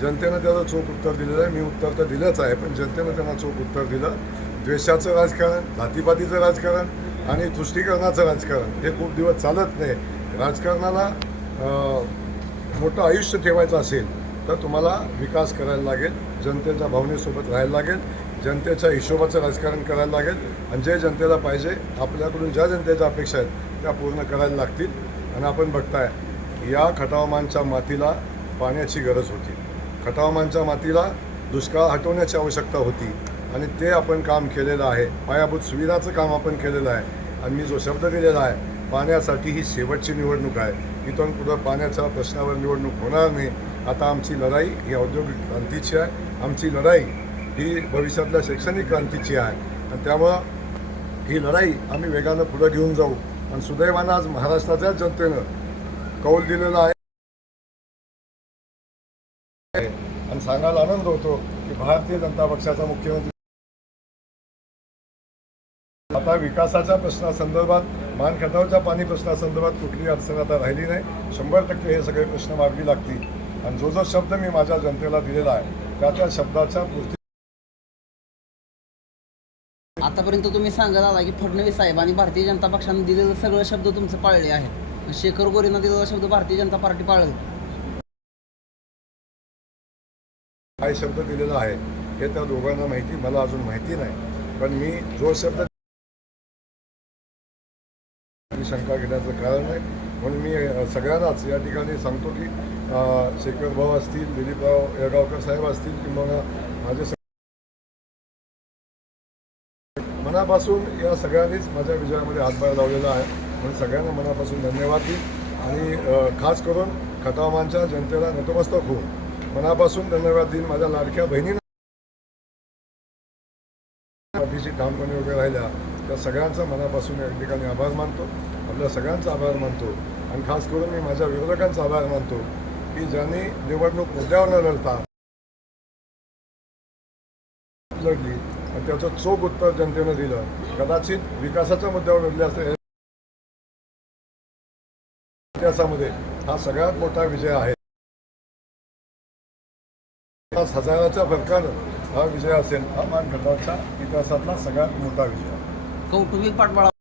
जनतेनं त्याचं चोख उत्तर दिलेलं आहे. मी उत्तर तर दिलंच आहे पण जनतेनं त्यांना चोख उत्तर दिलं. द्वेषाचं राजकारण जातीपातीचं राजकारण आणि तुष्टीकरणाचं राजकारण हे खूप दिवस चालत नाही. राजकारणाला मोठं आयुष्य ठेवायचं असेल तर तुम्हाला विकास करायला लागेल जनतेच्या भावनेसोबत राहायला लागेल जनतेच्या हिशोबाचं राजकारण करायला लागेल आणि जे जनतेला पाहिजे आपल्याकडून ज्या जनतेच्या अपेक्षा आहेत त्या पूर्ण करायला लागतील. आणि आपण बघताय या खटावमानच्या मातीला पाण्याची गरज होती. खटावामांच्या मातीला दुष्काळ हटवण्याची आवश्यकता होती आणि ते आपण काम केलेलं आहे. पायाभूत सुविधाचं काम आपण केलेलं आहे. आणि मी जो शब्द दिलेला आहे पाण्यासाठी ही शेवटची निवडणूक आहे. इथून पुढं पाण्याच्या प्रश्नावर निवडणूक होणार नाही. आता आमची लढाई ही औद्योगिक क्रांतीची आहे. आमची लढाई ही भविष्यातल्या शैक्षणिक क्रांतीची आहे. आणि त्यामुळं ही लढाई आम्ही वेगानं पुढं घेऊन जाऊ. आणि सुदैवानं आज महाराष्ट्राच्याच जनतेनं कौल दिलेला आहे. सांगायला आनंद होतो की भारतीय जनता पक्षाचा मुख्यमंत्री आता विकासाच्या प्रश्नासंदर्भात मान खटावच्या पाणी प्रश्नासंदर्भात कुठली अडचण आता राहिली नाही. शंभर टक्के हे सगळे प्रश्न मार्गी लागतील. आणि जो जो शब्द मी माझ्या जनतेला दिलेला आहे त्या त्या शब्दाच्या पूर्ती आतापर्यंत तुम्ही सांगत आला की फडणवीस साहेब आणि भारतीय जनता पक्षाने दिलेले सगळे शब्द तुमचं पाळले आहेत. शेखर गोरेनं दिलेला शब्द भारतीय जनता पार्टी पाळली. काय शब्द दिलेला आहे हे त्या दोघांना माहिती मला अजून माहिती नाही. पण मी जो शब्द शंका घेण्याचं कारण नाही म्हणून मी सगळ्यांनाच या ठिकाणी सांगतो की शेखर भाऊ असतील दिलीपराव येळगावकर साहेब असतील किंवा माझे मनापासून या सगळ्यांनीच माझ्या विजयामध्ये हातभार लावलेला आहे. म्हणून सगळ्यांना मनापासून धन्यवाद देईन. आणि खास करून खटावमानच्या जनतेला नतमस्तक होऊन. मनापासून धन्यवाद देईन. माझ्या लाडक्या बहिणींना. पाठीशी ठामपणे उभे राहिल्या. त्या सगळ्यांचा मनापासून या ठिकाणी आभार मानतो. आपल्या सगळ्यांचा आभार मानतो. आणि खास करून मी माझ्या विरोधकांचा आभार मानतो की ज्यांनी निवडणूक मुद्द्यावर न लढता लढली आणि त्याचं चोख उत्तर जनतेनं दिलं. कदाचित विकासाच्या मुद्द्यावर लढले असते. इतिहासामध्ये हा सगळ्यात मोठा विजय आहे. पन्नास हजाराच्या फरकानं हा विजय असेल हा मान गटाच्या इतिहासातला सगळ्यात मोठा विजय. कौटुंबिक पाठबळा